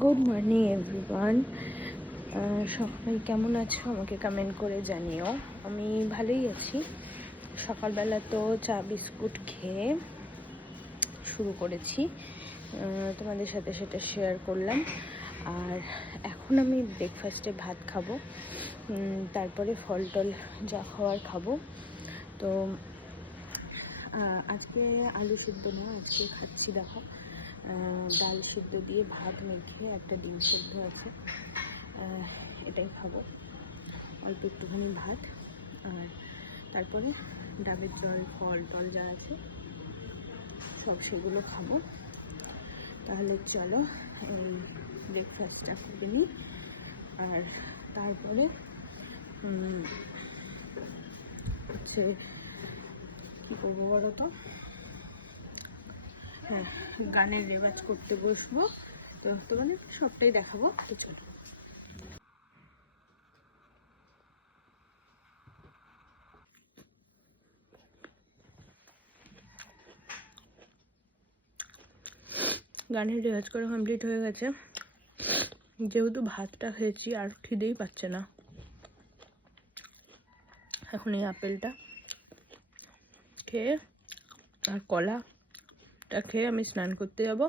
Good morning everyone. সবাই কেমন আছো আমাকে কমেন্ট করে জানিও। আমি ভালোই আছি। সকালবেলা তো চা বিস্কুট খেয়ে শুরু করেছি, তোমাদের সাথে সেটা শেয়ার করলাম। আর এখন আমি ব্রেকফাস্টে ভাত খাবো, তারপরে ফল টল যা খাওয়ার খাবো। তো আজকে আলু সেদ্ধ না, আজকে খাচ্ছি দেখো ডাল সেদ্ধ দিয়ে ভাত মেখে, একটা ডিম সেদ্ধ আছে, এটাই খাবো। অল্প একটুখানি ভাত, আর তারপরে ডাবের জল ফল টল যা আছে সব সেগুলো খাবো। তাহলে চলো এই ব্রেকফাস্টটা করে নিই, আর তারপরে হচ্ছে কী করবো বলো তো, হ্যাঁ গানের রেওয়াজ করতে বসবো। তো তোমাদের সবটাই দেখাবো, তো চলো। গানের রেওয়াজ করা কমপ্লিট হয়ে গেছে। যেহেতু ভাতটা খেয়েছি আর খিদেই পাচ্ছে না, এখন এই আপেলটা খেয়ে আর কলাটা খেয়ে আমি স্নান করতে যাব।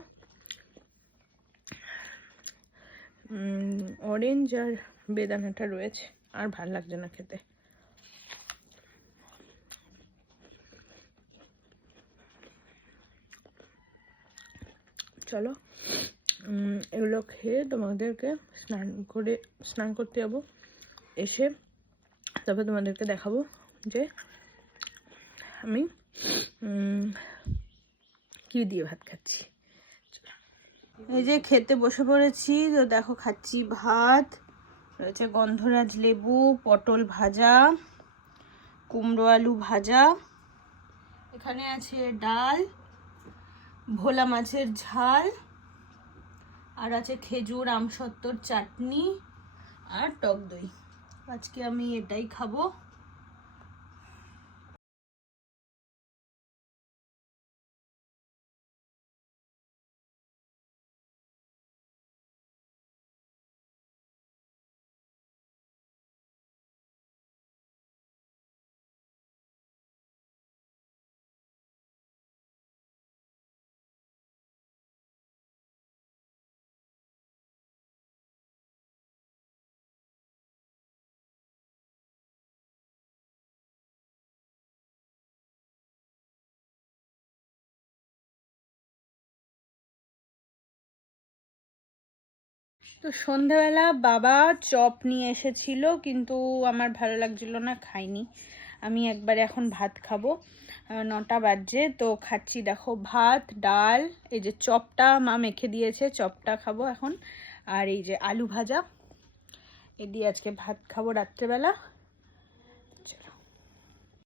অরেঞ্জ আর বেদানাটা রয়েছে, আর ভাল লাগছে না খেতে। চলো এগুলো খেয়ে তোমাদেরকে স্নান করতে যাবো। এসে তারপর তোমাদেরকে দেখাবো যে আমি কি দিয়ে ভাত খাচ্ছি। এই যে খেতে বসে পড়েছি, তো দেখো খাচ্ছি ভাত, রয়েছে গন্ধরাজ লেবু, পটল ভাজা, কুমড়ো আলু ভাজা, এখানে আছে ডাল, ভোলা মাছের ঝাল, আর আছে খেজুর আমসত্ত্বর চাটনি আর টক দই। আজকে আমি এটাই খাবো। তো সন্ধ্যাবেলা বাবা চপ নিয়ে এসেছিল, কিন্তু আমার ভালো লাগছিল না, খাইনি। আমি একবারে এখন ভাত খাবো, 9টা বাজে। তো খাচ্ছি দেখো ভাত ডাল, এই যে চপটা মা মেখে দিয়েছে, চপটা খাবো এখন, আর এই যে আলু ভাজা, এ দিয়ে আজকে ভাত খাবো রাত্রেবেলা।